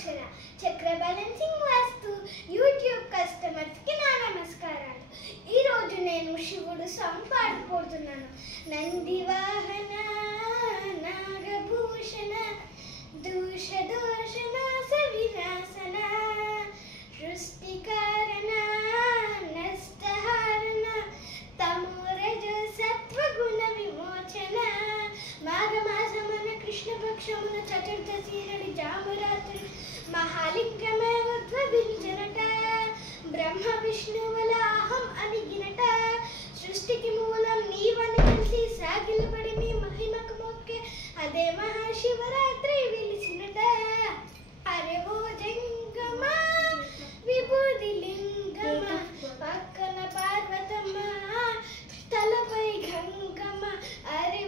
అక్షర చక్ర బ్యాలెన్సింగ్ వాస్తు యూట్యూబ్ కస్టమర్స్కి నా నమస్కారాలు. ఈరోజు నేను శివుడు సాంగ్ పాడుకోతున్నాను. నందివాహన నాగభూషణ దూష దోషణ సవినాశన సృష్టికారణ నష్టహారణ తమోరజ సత్వగుణ విమోచన మాఘమాసమున కృష్ణపక్షమున చతుర్దశి నడి జామురాత్రి మహాలింగమే ఉద్భవించనట. బ్రహ్మ విష్ణువుల అహం అనిగినట. సృష్టికి మూలం నీవని తెలిసి సాగిలపడి నీ మహిమకు మొక్కే అదే మహాశివరాత్రి వెలిసినట. అరే ఓ జంగమ విభూది లింగమ పక్కన పార్వతమ్మ తలపై గంగమ్మ. అరే